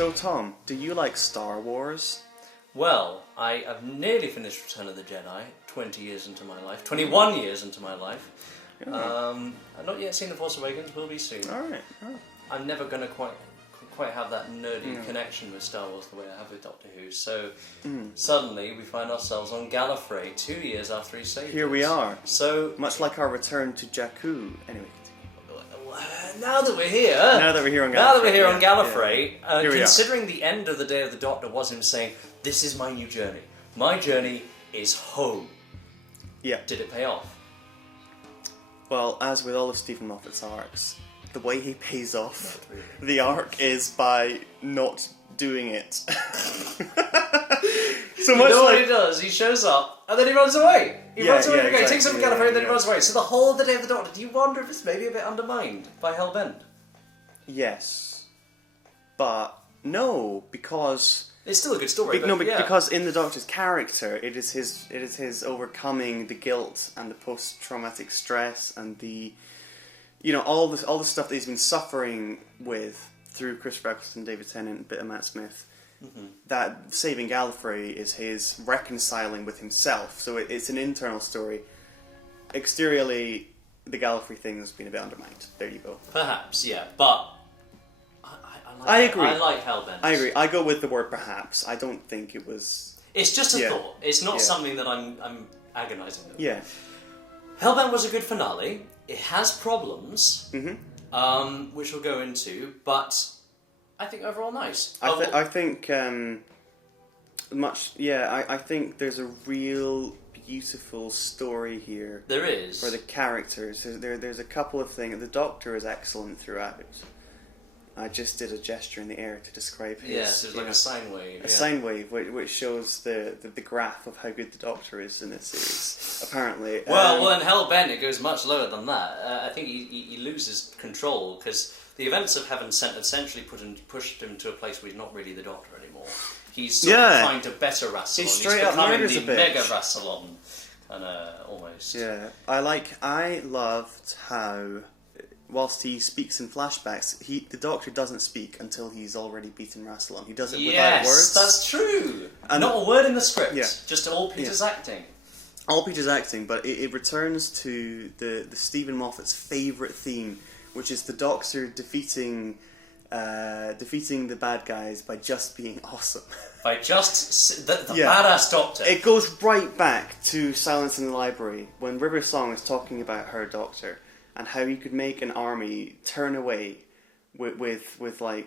So, Tom, do you like Star Wars? Well, I have nearly finished Return of the Jedi, 20 years into my life, 21 years into my life. I've not yet seen The Force Awakens, will be soon. Alright. I'm never going to quite have that nerdy connection with Star Wars the way I have with Doctor Who, so suddenly we find ourselves on Gallifrey 2 years after he saved Here we are. So much like our return to Jakku. Anyway. Now that we're here on Gallifrey, considering the end of the Day of the Doctor was him saying, "This is my new journey. My journey is home." Yeah. Did it pay off? Well, as with all of Stephen Moffat's arcs, the way he pays off the arc is by not doing it. So much what he does? He shows up and then he runs away. He runs away again, takes up a Gallifrey and then he runs away. So the whole of the Day of the Doctor, do you wonder if it's maybe a bit undermined by Hellbent? Yes. But no, because it's still a good story. Because in the Doctor's character, it is his overcoming the guilt and the post-traumatic stress and the, all the stuff that he's been suffering with through Chris Eccleston, David Tennant, and a bit of Matt Smith. Mm-hmm. That saving Gallifrey is his reconciling with himself. So it's an internal story. Exteriorly, the Gallifrey thing has been a bit undermined. There you go. Perhaps, yeah, but I agree. I like Hellbent. I agree. I go with the word perhaps. I don't think it was... It's just a thought. It's not something that I'm agonising over. Yeah. Hellbent was a good finale. It has problems, which we'll go into, but I think overall nice. I think I think there's a real beautiful story here. There is. For the characters. There's a couple of things. The Doctor is excellent throughout. I just did a gesture in the air to describe his... Yes, it's like a sine wave. A sine wave, which shows the graph of how good the Doctor is in this series, apparently. Well, in Hellbent it goes much lower than that. I think he loses control, because the events of Heaven Sent essentially pushed him to a place where he's not really the Doctor anymore. He's sort of trying to better Rassilon. He's straight up murders the Mega Rassilon, almost. Yeah, I loved how... Whilst he speaks in flashbacks, the Doctor doesn't speak until he's already beaten Rassilon. He does it without words. Yes, that's true. And not a word in the script. Yeah. Just all Peter's acting. All Peter's acting, but it returns to the Stephen Moffat's favourite theme, which is the Doctor defeating the bad guys by just being awesome. By just the badass Doctor. It goes right back to Silence in the Library when River Song is talking about her Doctor. And how he could make an army turn away with only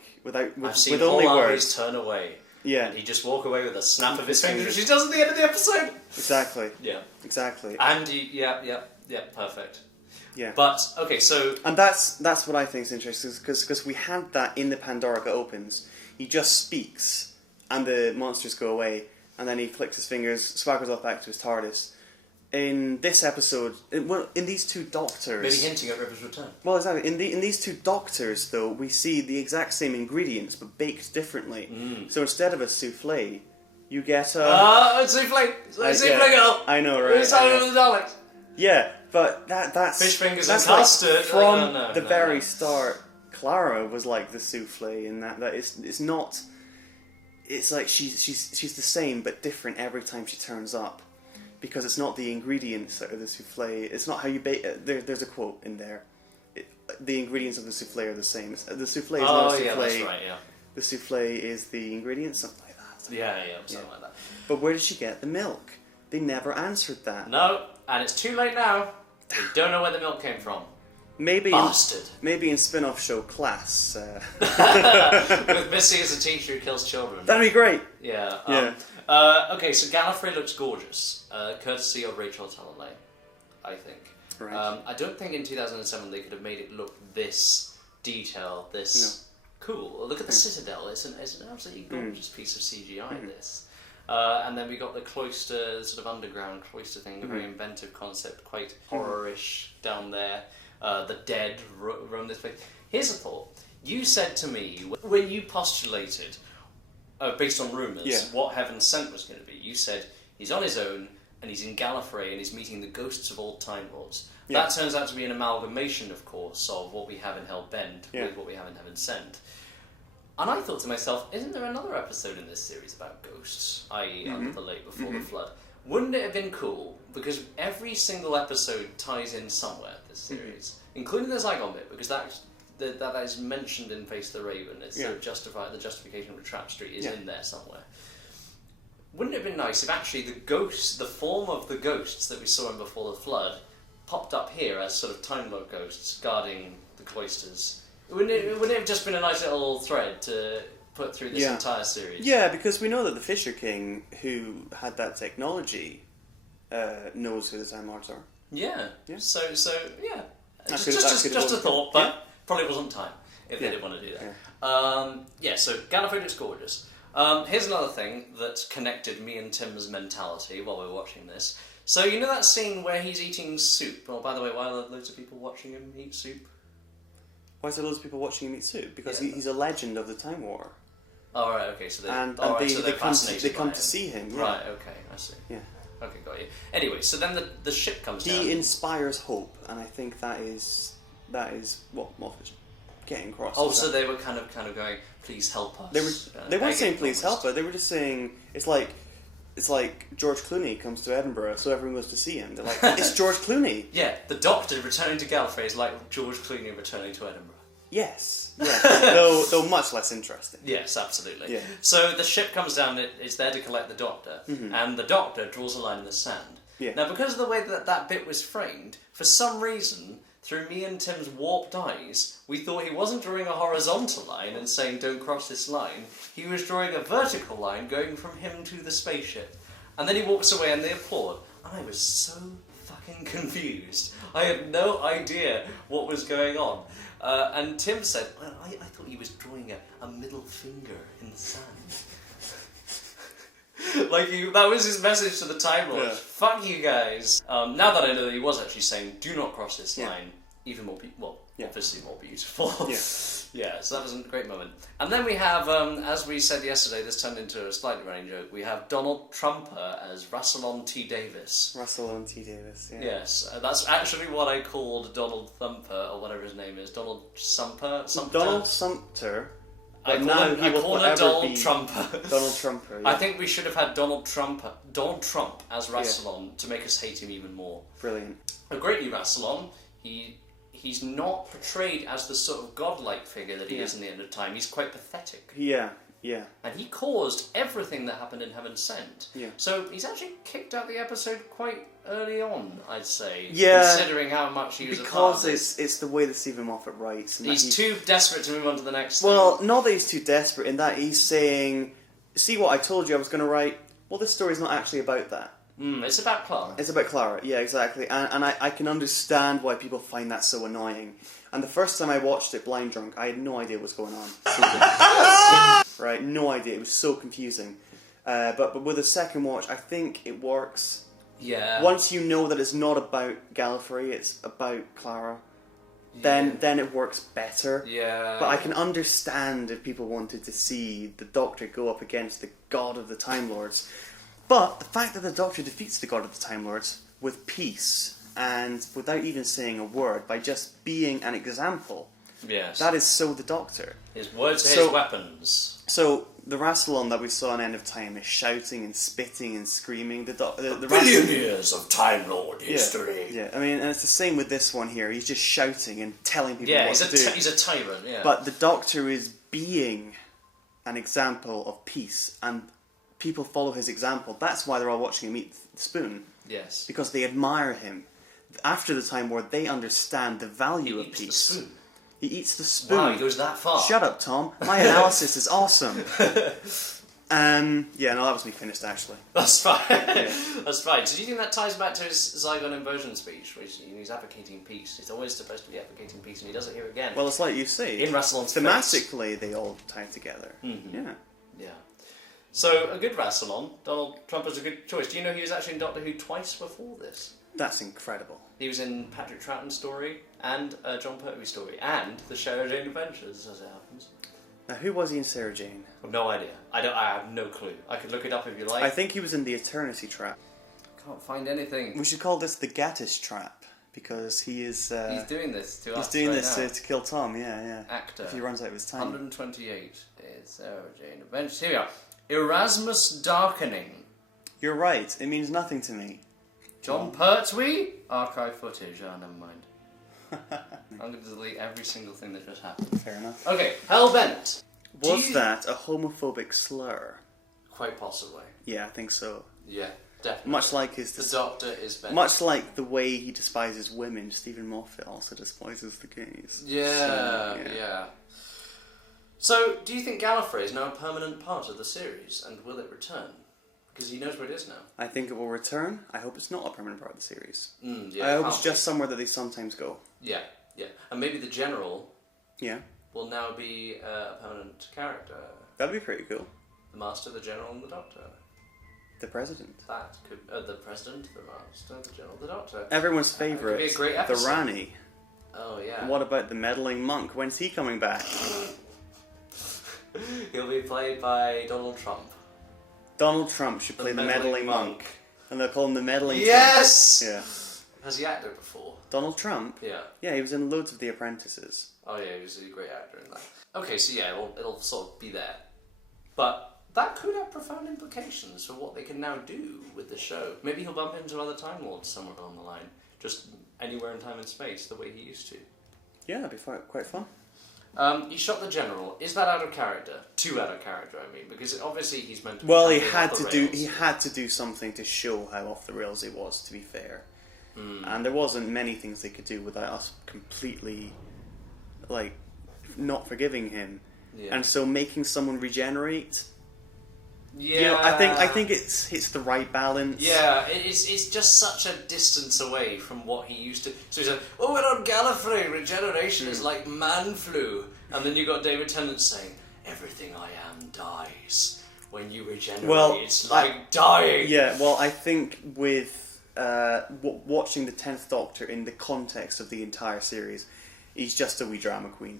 words. Turn away. Yeah. And he'd just walk away with a snap of his fingers, which he does at the end of the episode. Exactly. Yeah. Exactly. And perfect. Yeah. But okay, so and that's what I think is interesting, because we had that in the Pandorica Opens. He just speaks, and the monsters go away, and then he clicks his fingers, swaggers off back to his TARDIS. In this episode, in these two Doctors... Maybe hinting at River's return. Well, exactly. In these two Doctors, though, we see the exact same ingredients, but baked differently. So instead of a souffle, you get a... a souffle! Souffle girl! I know, right? It's out of the Daleks! Yeah, but that's... Fish fingers that's and custard! From the very start, Clara was like the souffle, in that it's not... It's like she's the same, but different every time she turns up. Because it's not the ingredients that are the souffle. It's not how you bake it. There's a quote in there. The ingredients of the souffle are the same. The souffle is not a souffle. Yeah, that's right, yeah. The souffle is the ingredients, something like that. Something like that. But where did she get the milk? They never answered that. No, and it's too late now. We don't know where the milk came from. Bastard. Maybe in spin-off show Class. With Missy as a teacher who kills children. That'd be great. Yeah. Okay, so Gallifrey looks gorgeous, courtesy of Rachel Talalay, I think. Right. I don't think in 2007 they could have made it look this detailed, cool. Look at the Citadel, it's an absolutely gorgeous piece of CGI, this. And then we got the cloister, sort of underground cloister thing, a very inventive concept, quite horror-ish down there. The dead roam this place. Here's a thought. You said to me, when you postulated... based on rumours, what Heaven Sent was going to be. You said he's on his own and he's in Gallifrey and he's meeting the ghosts of old Time Lords. That turns out to be an amalgamation, of course, of what we have in Hellbent with what we have in Heaven Sent. And I thought to myself, isn't there another episode in this series about ghosts, i.e. Under the Lake Before the Flood? Wouldn't it have been cool? Because every single episode ties in somewhere, this series, including the Zygon bit, because that is mentioned in Face the Raven. It's sort of the justification of the Trap Street is in there somewhere. Wouldn't it have been nice if actually the ghosts, the form of the ghosts that we saw in Before the Flood, popped up here as sort of Time Lord ghosts guarding the cloisters? Wouldn't it have just been a nice little thread to put through this entire series? Yeah, because we know that the Fisher King, who had that technology, knows who the Time Lords are. Yeah. So yeah. Just a a thought, but probably wasn't time if they didn't want to do that. So Gallifrey looks gorgeous. Here's another thing that connected me and Tim's mentality while we were watching this. So you know that scene where he's eating soup? Oh, by the way, why are loads of people watching him eat soup? Why is there loads of people watching him eat soup? Because he's a legend of the Time War. Oh, right, okay. So they come to see him. Yeah. Right, okay, I see. Yeah. Okay, got you. Anyway, so then the ship comes down. He inspires hope, and I think that is what Moffat's getting across. Oh, so they were kind of going, please help us. They weren't saying please help us. They were just saying it's like George Clooney comes to Edinburgh, so everyone goes to see him. They're like, it's George Clooney. Yeah, the Doctor returning to Gallifrey is like George Clooney returning to Edinburgh. Yes. though much less interesting. Yes, absolutely. Yeah. So the ship comes down, it's there to collect the Doctor, and the Doctor draws a line in the sand. Yeah. Now, because of the way that bit was framed, for some reason, through me and Tim's warped eyes, we thought he wasn't drawing a horizontal line and saying, don't cross this line. He was drawing a vertical line going from him to the spaceship. And then he walks away and they applaud. And I was so fucking confused. I had no idea what was going on. And Tim said, well, I thought he was drawing a middle finger in the sand. That was his message to the Time Lords. Yeah. Fuck you guys. Now that I know that he was actually saying, do not cross this line, even more, obviously more beautiful. Yeah, so that was a great moment. And then we have, as we said yesterday, this turned into a slightly running joke, we have Donald Trumper as Rassilon T Davies. Rassilon T Davies, yeah. Yes, that's actually what I called Donald Thumper, or whatever his name is. Donald Sumper? Donald Sumpter. I called him Donald Trumper. Donald Trumper, yeah. I think we should have had Donald Trump as Rassilon to make us hate him even more. Brilliant. A great new Rassilon. He's not portrayed as the sort of godlike figure that he is in the end of time. He's quite pathetic. Yeah. And he caused everything that happened in Heaven Sent. Yeah. So he's actually kicked out the episode quite early on, I'd say. Yeah. Considering how much he was a part of it. Because it's the way that Stephen Moffat writes. And he's too desperate to move on to the next thing. Well, not that he's too desperate in that he's saying, see what I told you I was going to write? Well, this story's not actually about that. It's about Clara. It's about Clara, yeah, exactly. And I can understand why people find that so annoying. And the first time I watched it blind drunk, I had no idea what was going on. Right, no idea. It was so confusing. But with the second watch, I think it works. Yeah. Once you know that it's not about Gallifrey, it's about Clara, then it works better. Yeah. But I can understand if people wanted to see the Doctor go up against the God of the Time Lords. But the fact that the Doctor defeats the God of the Time Lords with peace and without even saying a word, by just being an example, that is so the Doctor. His words are his weapons. So the Rassilon that we saw in End of Time is shouting and spitting and screaming. The billion years of Time Lord history. Yeah, I mean, and it's the same with this one here. He's just shouting and telling people what to do. He's a tyrant, yeah. But the Doctor is being an example of peace, and people follow his example. That's why they're all watching him eat the spoon. Yes. Because they admire him. After the Time War, they understand the value of peace. He eats the spoon. He eats the spoon. Wow, he goes that far. Shut up, Tom. My analysis is awesome. Yeah, no, that was me finished, actually. That's fine. That's fine. So do you think that ties back to his Zygon inversion speech, which he's advocating peace? He's always supposed to be advocating peace, and he does it here again. Well, it's like you say. In Rassilon's thematically, they all tie together. Mm-hmm. Yeah. So, a good Rassilon. Donald Trump was a good choice. Do you know he was actually in Doctor Who twice before this? That's incredible. He was in Patrick Troughton's story, and John Pertwee's story, and the Sarah Jane Adventures, as it happens. Now, who was he in Sarah Jane? I've no idea. I have no clue. I could look it up if you like. I think he was in the Eternity Trap. Can't find anything. We should call this the Gattish Trap. because he is. He's doing this to us. He's doing right this now. to kill Tom. Yeah. Actor. If he runs out of his time. 128 is Sarah Jane Adventures. Here we are. Erasmus Darkening. You're right. It means nothing to me. John Pertwee? Archive footage. Oh, never mind. I'm going to delete every single thing that just happened. Fair enough. Okay, Hellbent. Was that a homophobic slur? Quite possibly. Yeah, I think so. Yeah, definitely. Much like his... The Doctor is better. Much like the way he despises women, Stephen Moffat also despises the gays. Yeah. So, do you think Gallifrey is now a permanent part of the series, and will it return? Because he knows where it is now. I think it will return. I hope it's not a permanent part of the series. Yeah, I hope it's just somewhere that they sometimes go. Yeah. And maybe the General will now be a permanent character. That'd be pretty cool. The Master, the General, and the Doctor. The President. That could... the President, the Master, the General, the Doctor. Everyone's favourite. Could be a great episode. The Rani. Oh, yeah. And what about the Meddling Monk? When's he coming back? He'll be played by Donald Trump. Donald Trump should play the Meddling Monk. And they'll call him the Meddling Yes! Trump. Yeah. Has he acted before? Donald Trump? Yeah. Yeah, he was in loads of The Apprentices. Oh yeah, he was a great actor in that. Okay, so yeah, it'll sort of be there. But that could have profound implications for what they can now do with the show. Maybe he'll bump into other Time Lords somewhere along the line. Just anywhere in time and space, the way he used to. Yeah, that'd be quite fun. He shot the General. Is that out of character? Too out of character, I mean, because obviously he's meant to. Well, be he had off the to do. rails. He had to do something to show how off the rails he was. To be fair, and there wasn't many things they could do without us completely, like, not forgiving him. Yeah. And so making someone regenerate. Yeah. You know, I think it's the right balance. Yeah, it's just such a distance away from what he used to. So he's like, oh, we're on Gallifrey, regeneration is like man flu. And then you got David Tennant saying, everything I am dies. When you regenerate, it's like dying. Yeah, well, I think with watching the 10th Doctor in the context of the entire series, he's just a wee drama queen.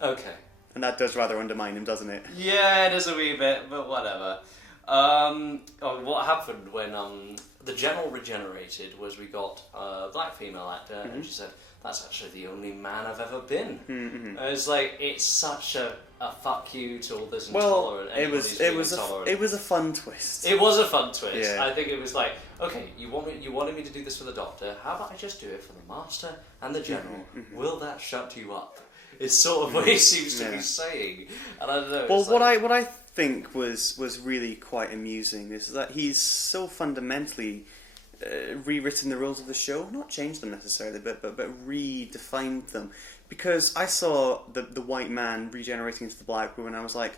Okay. And that does rather undermine him, doesn't it? Yeah, it is a wee bit, but whatever. What happened when the General regenerated was we got a black female actor, and she said, that's actually the only man I've ever been. And it's like, it's such a fuck you to all this intolerant. Well, it was a fun twist. It was a fun twist. Yeah. I think it was like, okay, you wanted me to do this for the Doctor, how about I just do it for the Master and the General? Will that shut you up? It's sort of what he seems to be saying, and I don't know. Well, what I think was really quite amusing is that he's so fundamentally rewritten the rules of the show, not changed them necessarily, but redefined them. Because I saw the white man regenerating into the black woman, and I was like,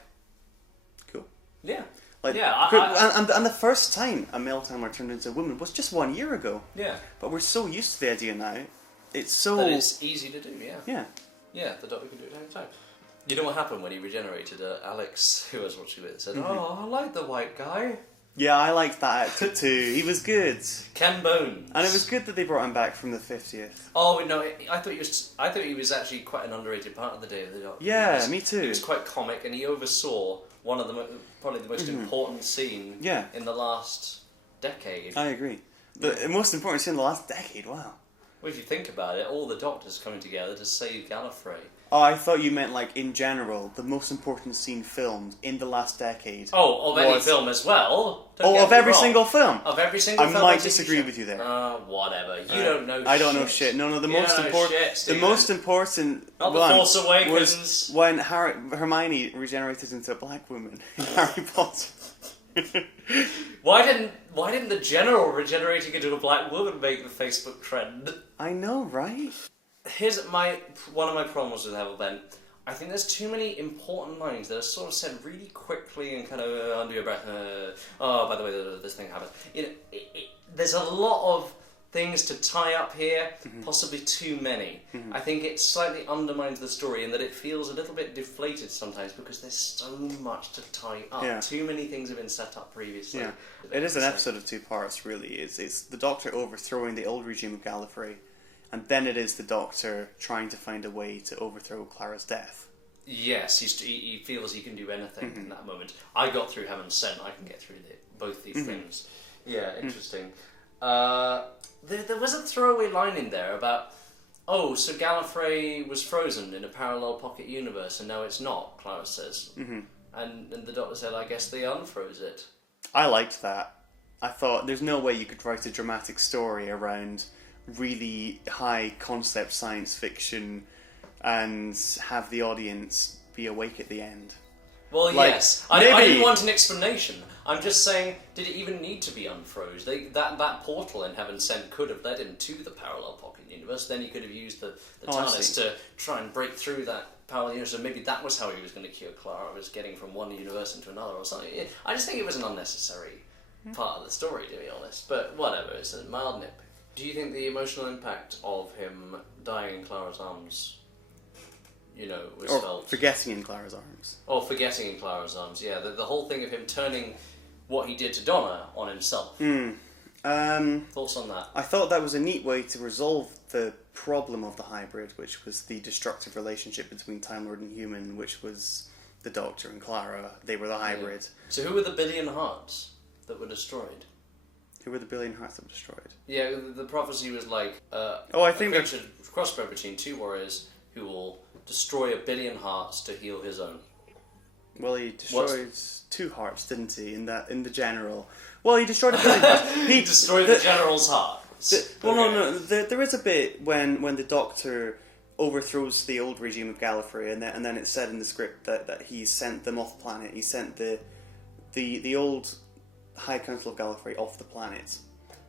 cool. Yeah. Like, yeah, and the first time a male Time Lord turned into a woman was just 1 year ago. Yeah. But we're so used to the idea now. It's so... That it's easy to do, yeah. Yeah. Yeah, the Doctor can do it any time. You know what happened when he regenerated? Alex, who I was watching it, said, oh, I like the white guy. Yeah, I liked that actor too. He was good. Ken Bones. And it was good that they brought him back from the 50th. Oh no, I thought he was actually quite an underrated part of the Day of the Doctor. Yeah, me too. He was quite comic, and he oversaw one of the probably the most important scene in the last decade. I agree. The most important scene in the last decade. Wow. Well, if you think about it, all the Doctors coming together to save Gallifrey. Oh, I thought you meant like in general, the most important scene filmed in the last decade. Oh, of any film as well. Of every single film. Of every single film. I might disagree with you there. Whatever. You don't know. I don't know shit. No. The most important. Not the Force Awakens. Was when Hermione regenerated into a black woman in Harry Potter. Why didn't the General regenerating into a black woman make the Facebook trend? I know, right? Here's one of my problems with Hellbent. I think there's too many important lines that are sort of said really quickly and kind of under your breath. Oh, by the way, this thing happened. There's a lot of things to tie up here, possibly too many. I think it slightly undermines the story in that it feels a little bit deflated sometimes because there's so much to tie up. Yeah. Too many things have been set up previously. Yeah. It is an episode of two parts, really. It's the Doctor overthrowing the old regime of Gallifrey, and then it is the Doctor trying to find a way to overthrow Clara's death. Yes, he feels he can do anything in that moment. I got through Heaven Sent, I can get through both these things. Yeah, interesting. There was a throwaway line in there about, oh, so Gallifrey was frozen in a parallel pocket universe and now it's not, Clara says. Mm-hmm. And the Doctor said, I guess they unfroze it. I liked that. I thought there's no way you could write a dramatic story around really high concept science fiction and have the audience be awake at the end. Well, like, yes. I didn't want an explanation. I'm just saying, did it even need to be unfroze? That portal in Heaven Sent could have led him to the parallel pocket universe. Then he could have used the TARDIS to try and break through that parallel universe. And maybe that was how he was going to cure Clara, was getting from one universe into another or something. I just think it was an unnecessary part of the story, to be honest. But whatever, it's a mild nitpick. Do you think the emotional impact of him dying in Clara's arms, was felt? Forgetting in Clara's arms. Or forgetting in Clara's arms, yeah. The whole thing of him turning what he did to Donna on himself. Thoughts on that? I thought that was a neat way to resolve the problem of the hybrid, which was the destructive relationship between Time Lord and human, which was the Doctor and Clara. They were the hybrid. Yeah. So who were the billion hearts that were destroyed? Who were the billion hearts that were destroyed? Yeah, the prophecy was like I think a creature crossbred between two warriors who will destroy 1 billion hearts to heal his own. Well, he destroyed 2 hearts, didn't he? In the general. Well, he destroyed 1 billion hearts. He destroyed the general's heart. No. There is a bit when the Doctor overthrows the old regime of Gallifrey, and then it's said in the script that he sent them off planet. He sent the old High Council of Gallifrey off the planet.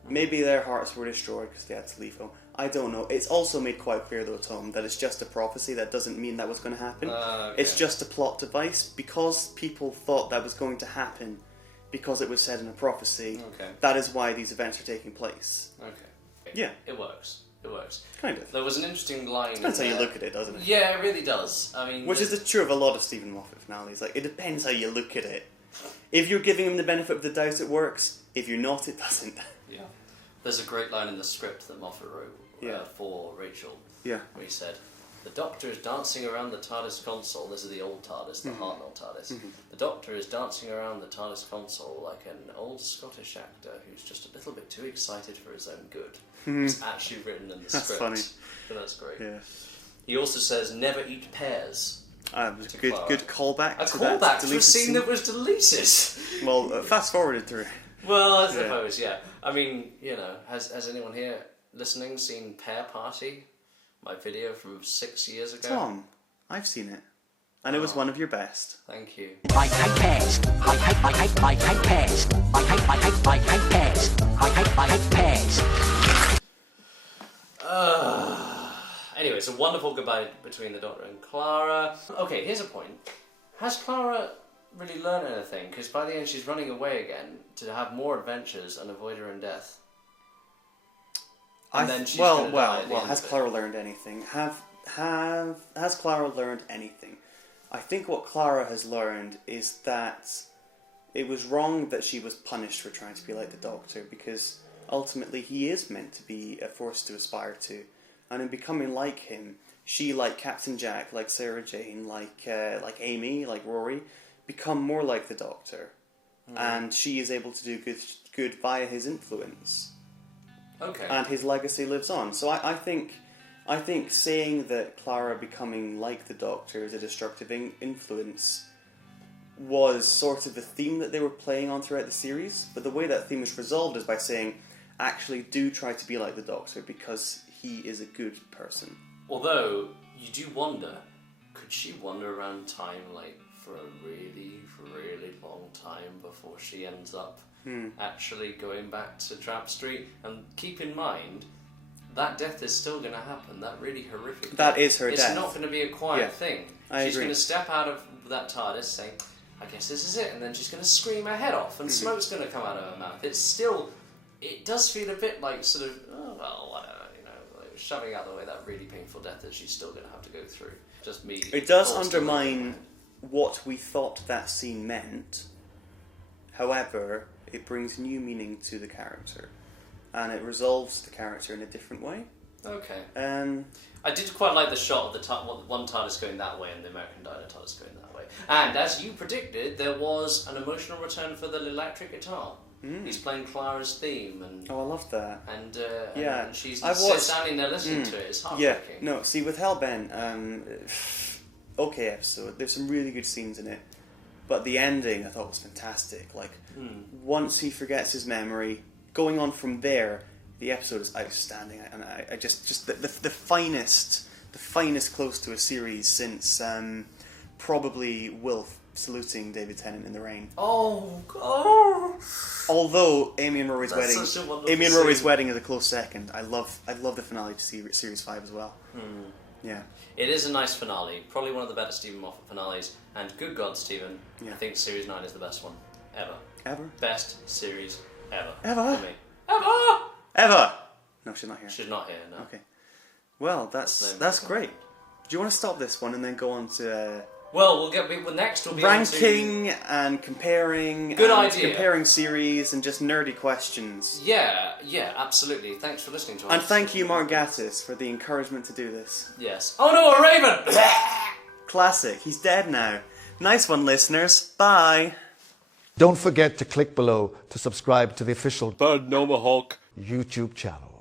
Maybe their hearts were destroyed because they had to leave home. I don't know. It's also made quite clear, though, Tom, that it's just a prophecy. That doesn't mean that was going to happen. Okay. It's just a plot device. Because people thought that was going to happen, because it was said in a prophecy, that is why these events are taking place. Okay. Yeah. It works. Kind of. There was an interesting line. Depends how you look at it, doesn't it? Yeah, it really does. I mean, which is true of a lot of Stephen Moffat finales. Like, it depends how you look at it. If you're giving him the benefit of the doubt, it works. If you're not, it doesn't. Yeah. There's a great line in the script that Moffat wrote for Rachel. Yeah. Where he said, the Doctor is dancing around the TARDIS console. This is the old TARDIS, the Hartnell TARDIS. Mm-hmm. The Doctor is dancing around the TARDIS console like an old Scottish actor who's just a little bit too excited for his own good. Mm-hmm. It's actually written in the script. That's funny. But that's great. Yeah. He also says, never eat pears. Good callback. A callback to a scene that was deleted. Well, fast forwarded through. Well, I suppose, yeah. I mean, has anyone here listening seen Pear Party? My video from 6 years ago? Tom, I've seen it. And it was one of your best. Thank you. I hate pears. I hate pears. I hate pears. I hate pears. Anyway, it's a wonderful goodbye between the Doctor and Clara. Okay, here's a point. Has Clara really learned anything? Because by the end she's running away again to have more adventures and avoid her own death. And then she's gonna die at the end has of it. Clara learned anything? Has Clara learned anything? I think what Clara has learned is that it was wrong that she was punished for trying to be like the Doctor, because ultimately he is meant to be a force to aspire to. And in becoming like him, she, like Captain Jack, like Sarah Jane, like Amy, like Rory, become more like the Doctor. And she is able to do good via his influence. Okay. And his legacy lives on. So I think saying that Clara becoming like the Doctor is a destructive influence was sort of the theme that they were playing on throughout the series. But the way that theme was resolved is by saying, actually do try to be like the Doctor, because he is a good person. Although, you do wonder, could she wander around time for a really long time before she ends up actually going back to Trap Street? And keep in mind, that death is still going to happen. That really horrific That death. is her death. It's not going to be a quiet thing. She's agree. going to step out of that TARDIS saying, I guess this is it, and then she's going to scream her head off, and smoke's going to come out of her mouth. It's still... It does feel a bit like sort of, whatever, like shoving out the way that really painful death that she's still going to have to go through. Just me. It does undermine what we thought that scene meant. However, it brings new meaning to the character. And it resolves the character in a different way. Okay. I I did quite like the shot of the one TARDIS going that way and the American Diner TARDIS going that way. And as you predicted, there was an emotional return for the electric guitar. He's playing Clara's theme, and Oh, I love that. and and she's I've watched- standing there listening to it. It's Yeah, heartbreaking. no, see, with Hellbent, okay episode, there's some really good scenes in it, but the ending I thought was fantastic. Like, once he forgets his memory, going on from there, the episode is outstanding, and I just the finest close to a series since probably Wilf saluting David Tennant in the rain. Oh, God. Although Amy and Rory's That's wedding, such a wonderful Amy and Rory's scene. wedding is a close second. I love the finale to series 5 as well. Yeah. It is a nice finale. Probably one of the better Stephen Moffat finales. And good God, Stephen, Yeah. I think Series 9 is the best one. Ever. Ever? Best series ever. Ever? For me. Ever! Ever? No, she's not here. She's not here, no. Okay. Well, that's great. Do you want to stop this one and then go on to Well, next we'll be on to... ranking and comparing? Good and idea. Comparing series and just nerdy questions. Yeah, absolutely. Thanks for listening to us. And thank you, Mark Gatiss, for the encouragement to do this. Yes. Oh no, a raven! Classic. He's dead now. Nice one, listeners. Bye. Don't forget to click below to subscribe to the official Bird Nomahawk YouTube channel.